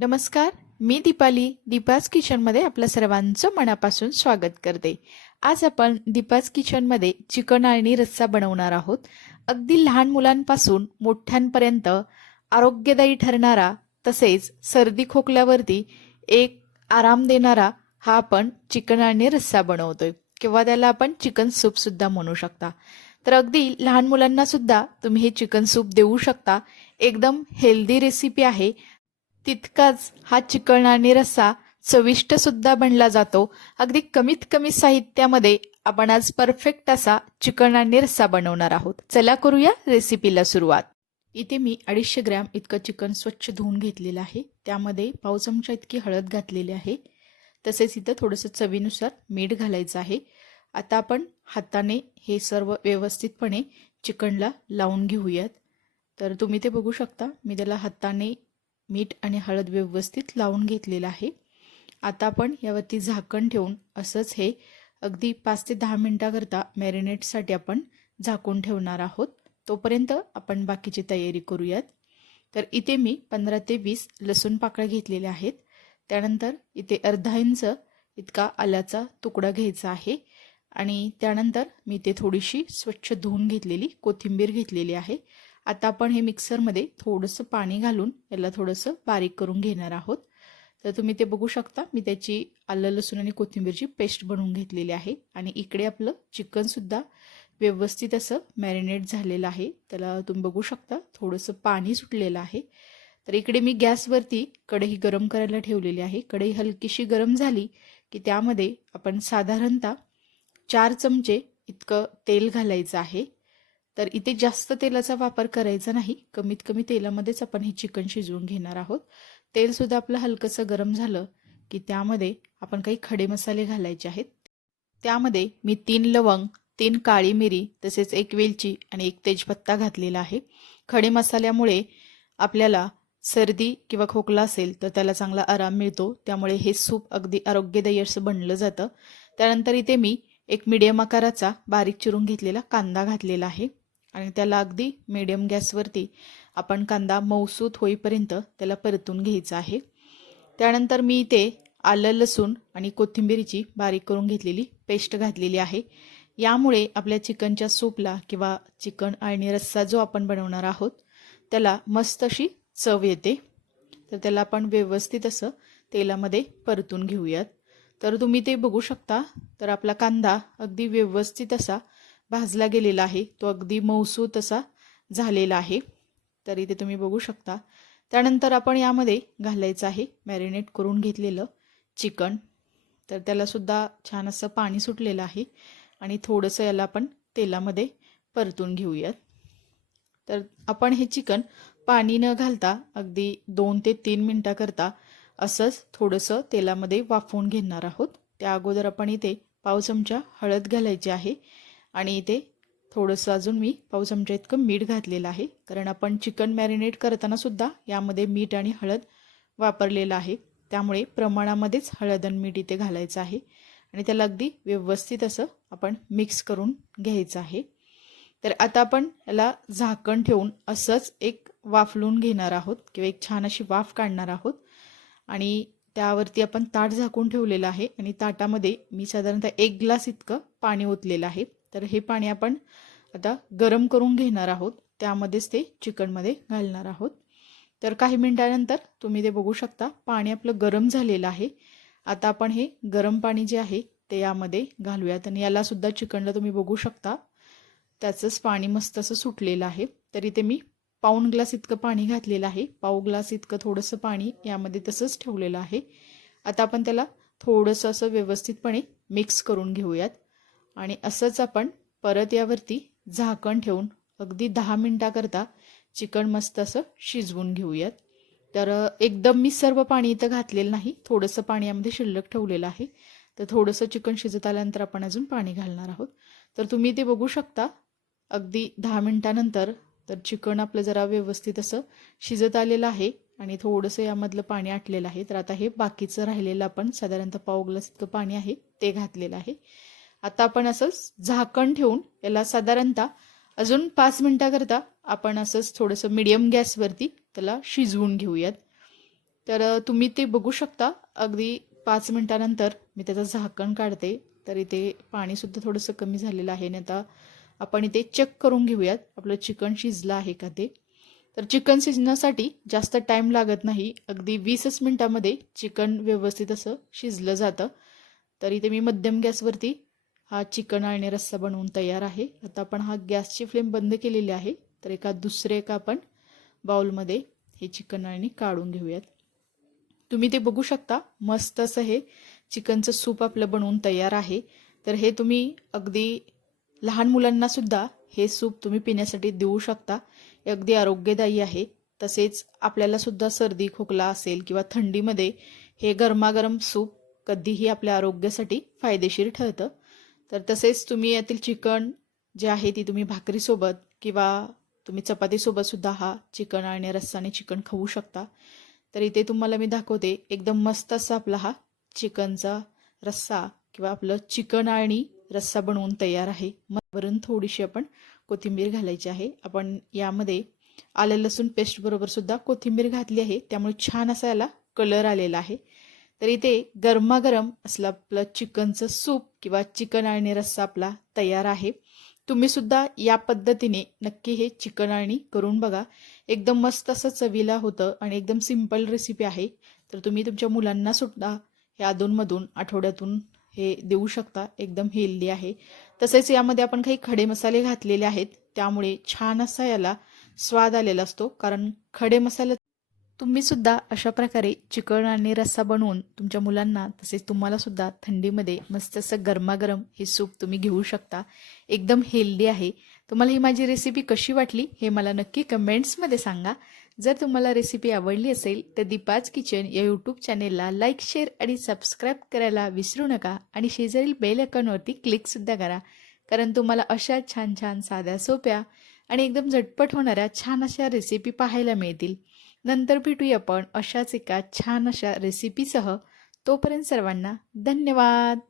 नमस्कार मी दीपाली दीपाज किचनमध्ये आपलं सर्वांचं मनापासून स्वागत करते. आज आपण दीपाज किचनमध्ये चिकन आणि रस्सा बनवणार आहोत. अगदी लहान मुलांपासून मोठ्यांपर्यंत आरोग्यदायी ठरणारा तसेच सर्दी खोकल्यावरती एक आराम देणारा हा आपण चिकन आणि रस्सा बनवतोय. किंवा त्याला आपण चिकन सूपसुद्धा म्हणू शकता. तर अगदी लहान मुलांनासुद्धा तुम्ही हे चिकन सूप देऊ शकता. एकदम हेल्दी रेसिपी आहे. तितकाच हा चिकळणा आणि रस्सा चविष्ट सुद्धा बनला जातो. अगदी कमीत कमी साहित्यामध्ये आपण आज परफेक्ट असा चिकन आणि रस्सा बनवणार आहोत. चला करूया रेसिपीला सुरुवात. इथे मी अडीचशे ग्रॅम इतकं चिकन स्वच्छ धुवून घेतलेलं आहे. त्यामध्ये पाव चमचा इतकी हळद घातलेली आहे. तसेच इथं थोडंसं चवीनुसार मीठ घालायचं आहे. आता आपण हाताने हे सर्व व्यवस्थितपणे चिकनला लावून घेऊयात. तर तुम्ही ते बघू शकता. मी त्याला हाताने मीठ आणि हळद व्यवस्थित लावून घेतलेलं आहे. आता आपण यावरती झाकण ठेवून असंच हे अगदी पाच ते दहा मिनटाकरता मॅरिनेटसाठी आपण झाकून ठेवणार आहोत. तोपर्यंत आपण बाकीची तयारी करूयात. तर इथे मी पंधरा ते वीस लसूण पाकळ्या घेतलेल्या आहेत. त्यानंतर इथे अर्धा इंच इतका आल्याचा तुकडा घ्यायचा आहे. आणि त्यानंतर मी ते थोडीशी स्वच्छ धुवून घेतलेली कोथिंबीर घेतलेली आहे. आता आपण हे मिक्सरमध्ये थोडंसं पाणी घालून याला थोडंसं बारीक करून घेणार आहोत. तर तुम्ही ते बघू शकता. मी त्याची आलं लसूण आणि कोथिंबीरची पेस्ट बनवून घेतलेली आहे. आणि इकडे आपलं चिकनसुद्धा व्यवस्थित असं मॅरिनेट झालेलं आहे. त्याला तुम्ही बघू शकता. थोडंसं पाणी सुटलेलं आहे. तर इकडे मी गॅसवरती कढई गरम करायला ठेवलेली आहे. कढई हलकीशी गरम झाली की त्यामध्ये आपण साधारणतः चार चमचे इतकं तेल घालायचं आहे. तर इथे जास्त तेलाचा वापर करायचा नाही. कमीत कमी तेलामध्येच आपण हे चिकन शिजवून घेणार आहोत. तेलसुद्धा आपलं हलकंसं गरम झालं की त्यामध्ये आपण काही खडे मसाले घालायचे आहेत. त्यामध्ये मी तीन लवंग तीन काळी मिरी तसेच एक वेलची आणि एक तेजपत्ता घातलेला आहे. खडे मसाल्यामुळे आपल्याला सर्दी किंवा खोकला असेल तर त्याला चांगला आराम मिळतो. त्यामुळे हे सूप अगदी आरोग्यदायी असं बनलं जातं. त्यानंतर इथे मी एक मिडियम आकाराचा बारीक चिरून घेतलेला कांदा घातलेला आहे. आणि त्याला अगदी मिडियम गॅसवरती आपण कांदा मऊसूत होईपर्यंत त्याला परतून घ्यायचा आहे. त्यानंतर मी इथे आलं लसूण आणि कोथिंबीरीची बारीक करून घेतलेली पेस्ट घातलेली आहे. यामुळे आपल्या चिकनच्या सूपला किंवा चिकन आणि रस्सा जो आपण बनवणार आहोत त्याला मस्त अशी चव येते. तर त्याला आपण व्यवस्थित असं तेलामध्ये परतून घेऊयात. तर तुम्ही ते बघू शकता. तर आपला कांदा अगदी व्यवस्थित असा भाजला गेलेला आहे. तो अगदी मौसू तसा झालेला आहे. तर इथे तुम्ही बघू शकता. त्यानंतर आपण यामध्ये घालायचं आहे. मॅरिनेट करून घेतलेलं चिकन. तर त्यालासुद्धा छान असं पाणी सुटलेलं आहे. आणि थोडंसं याला आपण तेलामध्ये परतून घेऊयात. तर आपण हे चिकन पाणी न घालता अगदी दोन ते तीन मिनटाकरता असंच थोडंसं तेलामध्ये वाफवून घेणार आहोत. त्या अगोदर आपण इथे पाव चमचा हळद घालायची आहे. आणि इथे थोडंसं अजून मी पाव चमचा इतकं मीठ घातलेलं आहे. कारण आपण चिकन मॅरिनेट करताना सुद्धा यामध्ये मीठ आणि हळद वापरलेलं आहे. त्यामुळे प्रमाणामध्येच हळद आणि मीठ इथे घालायचं आहे. आणि त्याला अगदी व्यवस्थित असं आपण मिक्स करून घ्यायचं आहे. तर आता आपण याला झाकण ठेवून असंच एक वाफलून घेणार आहोत किंवा एक छान अशी वाफ काढणार आहोत. आणि त्यावरती आपण ताट झाकून ठेवलेलं आहे. आणि ताटामध्ये मी साधारणतः एक ग्लास इतकं पाणी ओतलेलं आहे. तर हे पाणी आपण आता गरम करून घेणार आहोत. त्यामध्येच ते चिकनमध्ये घालणार आहोत. तर काही मिनटानंतर तुम्ही ते बघू शकता. पाणी आपलं गरम झालेलं आहे. आता आपण हे गरम पाणी जे आहे ते यामध्ये घालूयात आणि यालासुद्धा चिकनला तुम्ही बघू शकता. त्याचंच पाणी मस्त असं सुटलेलं आहे. तर इथे मी पाऊण ग्लास इतकं पाणी घातलेलं आहे. पाऊ ग्लास इतकं थोडंसं पाणी यामध्ये तसंच ठेवलेलं आहे. आता आपण त्याला थोडंसं असं व्यवस्थितपणे मिक्स करून घेऊयात. आणि असंच आपण परत यावरती झाकण ठेवून अगदी दहा मिनटाकरता चिकन मस्त असं शिजवून घेऊयात. तर एकदम मी सर्व पाणी इथं घातलेलं नाही. थोडंसं पाणी यामध्ये शिल्लक ठेवलेलं आहे. तर थोडंसं चिकन शिजत आल्यानंतर आपण अजून पाणी घालणार आहोत. तर तुम्ही ते बघू शकता. अगदी दहा मिनटानंतर तर चिकन आपलं जरा व्यवस्थित असं शिजत आलेलं आहे आणि थोडंसं यामधलं पाणी आटलेलं आहे. तर आता हे बाकीचं राहिलेलं आपण साधारणतः पाव ग्लास इतकं पाणी आहे ते घातलेलं आहे. आता आपण असंच झाकण ठेवून याला साधारणतः अजून पाच मिनटाकरता आपण असंच थोडंसं मिडियम गॅसवरती त्याला शिजवून घेऊयात. तर तुम्ही ते बघू शकता. अगदी पाच मिनटानंतर मी त्याचं झाकण काढते. तर इथे पाणीसुद्धा थोडंसं कमी झालेलं आहे. आणि आता आपण इथे चेक करून घेऊयात. आपलं चिकन शिजलं आहे का ते? तर चिकन शिजण्यासाठी जास्त टाईम लागत नाही. अगदी वीसच मिनटामध्ये चिकन व्यवस्थित असं शिजलं जातं. तर इथे मी मध्यम गॅसवरती हा चिकन आणि रस्सा बनवून तयार आहे. आता आपण हा गॅसची फ्लेम बंद केलेली आहे. तर एका दुसरे एका आपण बाउलमध्ये हे चिकन आणि काढून घेऊयात. तुम्ही ते बघू शकता मस्त असं हे चिकनचं सूप आपलं बनवून तयार आहे. तर हे तुम्ही अगदी लहान मुलांनासुद्धा हे सूप तुम्ही पिण्यासाठी देऊ शकता. हे अगदी आरोग्यदायी आहे. तसेच आपल्यालासुद्धा सर्दी खोकला असेल किंवा थंडीमध्ये हे गरमागरम सूप कधीही आपल्या आरोग्यासाठी फायदेशीर ठरतं. तर तसेच तुम्ही यातील चिकन जे आहे ती तुम्ही भाकरीसोबत किंवा तुम्ही चपातीसोबतसुद्धा हा चिकन आणि रस्साने चिकन खाऊ शकता. तर इथे तुम्हाला मी दाखवते एकदम मस्त असा आपला हा चिकनचा रस्सा किंवा आपलं चिकन आणि रस्सा बनवून तयार आहे. मग वरून थोडीशी आपण कोथिंबीर घालायची आहे. आपण यामध्ये आलं लसूण पेस्ट बरोबर सुद्धा कोथिंबीर घातली आहे. त्यामुळे छान असा याला कलर आलेला आहे. तर इथे गरमागरम असलं आपलं चिकनचं सूप किंवा चिकन आणि रस्सा आपला तयार आहे. तुम्ही सुद्धा या पद्धतीने नक्की हे चिकन आणि करून बघा. एकदम मस्त असं चवीला होतं आणि एकदम सिंपल रेसिपी आहे. तर तुम्ही तुमच्या मुलांना सुद्धा हे अधूनमधून आठवड्यातून हे देऊ शकता. एकदम हेल्दी आहे. तसेच यामध्ये आपण काही खडे मसाले घातलेले आहेत. त्यामुळे छान असा याला स्वाद आलेला असतो. कारण खडे मसाले तुम्हीसुद्धा अशा प्रकारे चिकन आणि रस्सा बनवून तुमच्या मुलांना तसेच तुम्हालासुद्धा थंडीमध्ये मस्त असं गरमागरम हे सूप तुम्ही घेऊ शकता. एकदम हेल्दी आहे. तुम्हाला ही माझी रेसिपी कशी वाटली हे मला नक्की कमेंट्समध्ये सांगा. जर तुम्हाला रेसिपी आवडली असेल तर दीपाज किचन या यूट्यूब चॅनेलला लाईक शेअर आणि सबस्क्राईब करायला विसरू नका आणि शेजारील बेल अकाउंटवरती क्लिकसुद्धा करा. कारण तुम्हाला अशा छान छान साध्या सोप्या आणि एकदम झटपट होणाऱ्या छान अशा रेसिपी पाहायला मिळतील. नंतर भेटूया आपण अशाच एका छान अशा रेसिपीसह तोपर्यंत सर्वांना धन्यवाद.